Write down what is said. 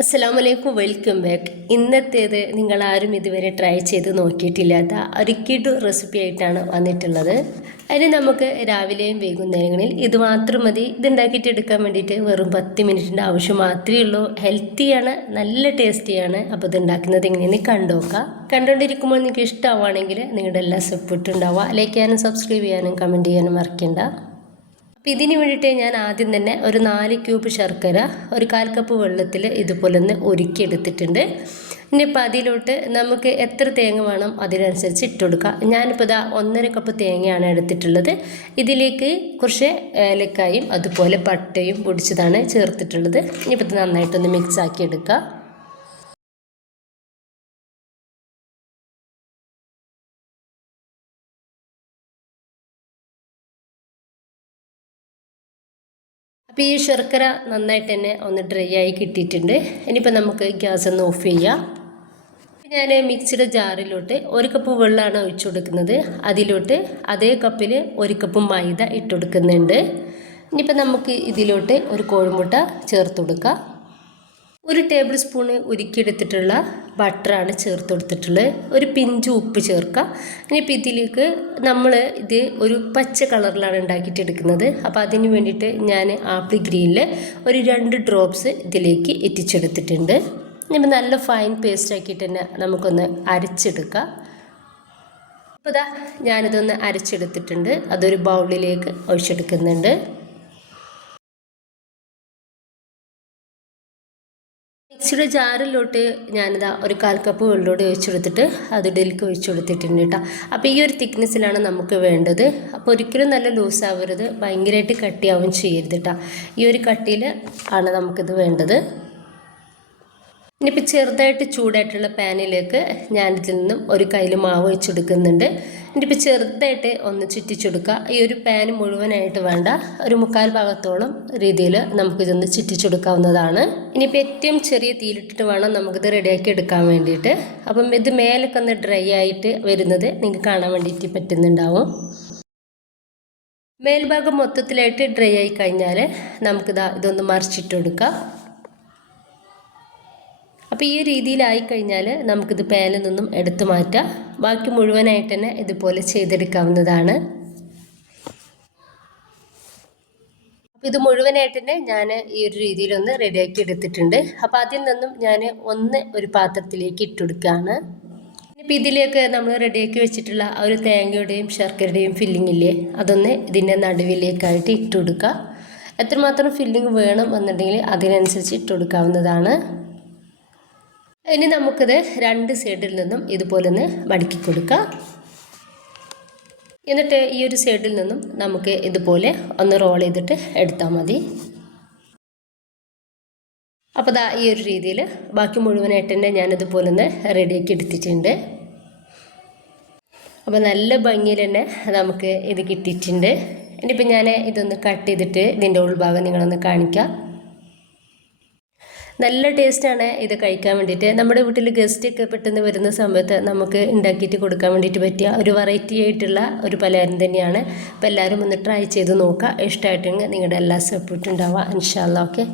അസ്സലാമലൈക്കും, welcome back. ഇന്നത്തേത് നിങ്ങളാരും ഇതുവരെ ട്രൈ ചെയ്ത് നോക്കിയിട്ടില്ലാത്ത ഒരു കിടു റെസിപ്പി ആയിട്ടാണ് വന്നിട്ടുള്ളത്. അതിന് നമുക്ക് രാവിലെയും വൈകുന്നേരങ്ങളിൽ ഇത് മാത്രം മതി. ഇതുണ്ടാക്കിയിട്ട് എടുക്കാൻ വേണ്ടിയിട്ട് വെറും 10 മിനിറ്റിൻ്റെ ആവശ്യം മാത്രമേ ഉള്ളൂ. ഹെൽത്തിയാണ്, നല്ല ടേസ്റ്റിയാണ്. അപ്പോൾ ഇത് ഉണ്ടാക്കുന്നത് എങ്ങനെയെന്ന് കണ്ടുനോക്കാം. കണ്ടുകൊണ്ടിരിക്കുമ്പോൾ നിങ്ങൾക്ക് ഇഷ്ടമാവുകയാണെങ്കിൽ നിങ്ങളുടെ എല്ലാ സപ്പോർട്ടും ഉണ്ടാവുക. ലൈക്ക് ചെയ്യാനും സബ്സ്ക്രൈബ് ചെയ്യാനും കമൻറ്റ് ചെയ്യാനും മറക്കണ്ട. അപ്പോൾ ഇതിന് വേണ്ടിയിട്ട് ഞാൻ ആദ്യം തന്നെ ഒരു 4 ക്യൂബ് ശർക്കര ഒരു 1/4 കപ്പ് വെള്ളത്തിൽ ഇതുപോലെ ഒന്ന് ഉരുക്കിയെടുത്തിട്ടുണ്ട്. ഇനിയിപ്പോൾ അതിലോട്ട് നമുക്ക് എത്ര തേങ്ങ വേണം അതിനനുസരിച്ച് ഇട്ട് കൊടുക്കുക. ഞാനിപ്പോൾ ഇതാ 1.5 കപ്പ് തേങ്ങയാണ് എടുത്തിട്ടുള്ളത്. ഇതിലേക്ക് കുറച്ച് ഏലക്കായും അതുപോലെ പട്ടയും പൊടിച്ചതാണ് ചേർത്തിട്ടുള്ളത്. ഇനിയിപ്പോൾ ഇത് നന്നായിട്ടൊന്ന് മിക്സ് ആക്കി എടുക്കുക. അപ്പോൾ ഈ ശർക്കര നന്നായിട്ട് തന്നെ ഒന്ന് ഡ്രൈ ആയി കിട്ടിയിട്ടുണ്ട്. ഇനിയിപ്പോൾ നമുക്ക് ഗ്യാസ് ഒന്ന് ഓഫ് ചെയ്യാം. ഞാൻ മിക്സിയുടെ ജാറിലോട്ട് 1 കപ്പ് വെള്ളമാണ് ഒഴിച്ചു കൊടുക്കുന്നത്. അതിലോട്ട് അതേ കപ്പിൽ 1 കപ്പ് മൈദ ഇട്ട് കൊടുക്കുന്നുണ്ട്. ഇനിയിപ്പോൾ നമുക്ക് ഇതിലോട്ട് ഒരു കോഴിമുട്ട ചേർത്ത് കൊടുക്കാം. 1 ടേബിൾ സ്പൂണ് ഉരുക്കിയെടുത്തിട്ടുള്ള ബട്ടറാണ് ചേർത്ത് കൊടുത്തിട്ടുള്ളത്. ഒരു പിഞ്ച് ഉപ്പ് ചേർക്കുക. ഇനിയിപ്പോൾ ഇതിലേക്ക് നമ്മൾ ഇത് ഒരു പച്ച കളറിലാണ് ഉണ്ടാക്കിയിട്ടെടുക്കുന്നത്. അപ്പോൾ അതിന് വേണ്ടിയിട്ട് ഞാൻ ആപ്പിൾ ഗ്രീനിൽ ഒരു 2 ഡ്രോപ്സ് ഇതിലേക്ക് ഇറ്റിച്ചെടുത്തിട്ടുണ്ട്. ഇനിയിപ്പോൾ നല്ല ഫൈൻ പേസ്റ്റ് ആക്കിയിട്ട് തന്നെ നമുക്കൊന്ന് അരച്ചെടുക്കാം. അപ്പോൾ ഇതാ ഞാനിതൊന്ന് അരച്ചെടുത്തിട്ടുണ്ട്. അതൊരു ബൗളിലേക്ക് ഒഴിച്ചെടുക്കുന്നുണ്ട്. മിക്സിയുടെ ജാറിലോട്ട് ഞാനിതാ ഒരു 1/4 കപ്പ് വെള്ളോട് ഒഴിച്ചെടുത്തിട്ട് അത് ഇതിലേക്ക് ഒഴിച്ചു കൊടുത്തിട്ടുണ്ട് കേട്ടോ. അപ്പോൾ ഈ ഒരു തിക്നെസ്സിലാണ് നമുക്ക് വേണ്ടത്. അപ്പോൾ ഒരിക്കലും നല്ല ലൂസ് ആവരുത്, ഭയങ്കരമായിട്ട് കട്ടിയാവും ചെയ്യരുത് കേട്ടോ. ഈ ഒരു കട്ടിയിൽ ആണ് നമുക്കിത് വേണ്ടത്. ഇനിയിപ്പോൾ ചെറുതായിട്ട് ചൂടായിട്ടുള്ള പാനിലേക്ക് ഞാനിതിൽ നിന്നും ഒരു കയ്യിൽ മാവ് ഒഴിച്ചെടുക്കുന്നുണ്ട്. ഇനിയിപ്പോൾ ചെറുതായിട്ട് ഒന്ന് ചുറ്റിച്ചെടുക്കുക. ഈ ഒരു പാൻ മുഴുവനായിട്ട് വേണ്ട, ഒരു 1/4 ഭാഗത്തോളം രീതിയിൽ നമുക്കിതൊന്ന് ചുറ്റിച്ചെടുക്കാവുന്നതാണ്. ഇനിയിപ്പോൾ ഏറ്റവും ചെറിയ തീയിലിട്ടിട്ട് വേണം നമുക്കിത് റെഡിയാക്കി എടുക്കാൻ വേണ്ടിയിട്ട്. അപ്പം ഇത് മേലൊക്കെ ഒന്ന് ഡ്രൈ ആയിട്ട് വരുന്നത് നിങ്ങൾക്ക് കാണാൻ വേണ്ടിയിട്ട് പറ്റുന്നുണ്ടാവും. മേൽഭാഗം മൊത്തത്തിലായിട്ട് ഡ്രൈ ആയി കഴിഞ്ഞാൽ ഇതൊന്ന് മറിച്ചിട്ട് കൊടുക്കാം. അപ്പോൾ ഈ രീതിയിലായി കഴിഞ്ഞാൽ നമുക്കിത് പാനിൽ നിന്നും എടുത്തു മാറ്റാം. ബാക്കി മുഴുവനായിട്ട് തന്നെ ഇതുപോലെ ചെയ്തെടുക്കാവുന്നതാണ്. അപ്പോൾ ഇത് മുഴുവനായിട്ട് തന്നെ ഞാൻ ഈ ഒരു രീതിയിലൊന്ന് റെഡിയാക്കി എടുത്തിട്ടുണ്ട്. അപ്പോൾ അതിൽ നിന്നും ഞാൻ ഒരു പാത്രത്തിലേക്ക് ഇട്ടുകൊടുക്കുകയാണ്. ഇപ്പോൾ ഇതിലേക്ക് നമ്മൾ റെഡിയാക്കി വെച്ചിട്ടുള്ള ആ ഒരു തേങ്ങയുടെയും ശർക്കരയുടെയും ഫില്ലിംഗ് ഇല്ലേ, അതൊന്ന് ഇതിൻ്റെ നടുവിലേക്കായിട്ട് ഇട്ട് കൊടുക്കുക. എത്രമാത്രം ഫില്ലിംഗ് വേണം എന്നുണ്ടെങ്കിൽ അതിനനുസരിച്ച് ഇട്ട് കൊടുക്കാവുന്നതാണ്. ഇനി നമുക്കിത് 2 സൈഡിൽ നിന്നും ഇതുപോലെ ഒന്ന് മടക്കി കൊടുക്കാം. എന്നിട്ട് ഈ ഒരു സൈഡിൽ നിന്നും നമുക്ക് ഇതുപോലെ ഒന്ന് റോൾ ചെയ്തിട്ട് എടുത്താൽ മതി. അപ്പോൾ ദാ ഈ ഒരു രീതിയിൽ ബാക്കി മുഴുവനായിട്ട് തന്നെ ഞാനിതുപോലെ ഒന്ന് റെഡിയാക്കി എടുത്തിട്ടുണ്ട്. അപ്പോൾ നല്ല ഭംഗിയിൽ തന്നെ നമുക്ക് ഇത് കിട്ടിയിട്ടുണ്ട്. ഇനിയിപ്പോൾ ഞാൻ ഇതൊന്ന് കട്ട് ചെയ്തിട്ട് ഇതിൻ്റെ ഉൾഭാഗം നിങ്ങളൊന്ന് കാണിക്കാം. നല്ല ടേസ്റ്റാണ് ഇത് കഴിക്കാൻ വേണ്ടിയിട്ട്. നമ്മുടെ വീട്ടിൽ ഗസ്റ്റൊക്കെ പെട്ടെന്ന് വരുന്ന സമയത്ത് നമുക്ക് ഉണ്ടാക്കിയിട്ട് കൊടുക്കാൻ വേണ്ടിയിട്ട് പറ്റിയ ഒരു വെറൈറ്റി ആയിട്ടുള്ള ഒരു പലഹാരം തന്നെയാണ്. അപ്പോൾ എല്ലാവരും ഒന്ന് ട്രൈ ചെയ്ത് നോക്കുക. ഇഷ്ടമായിട്ടെങ്കിൽ നിങ്ങളുടെ എല്ലാ സപ്പോർട്ടും ഉണ്ടാവുക ഇൻഷാ അല്ലാഹ്. ഓക്കെ.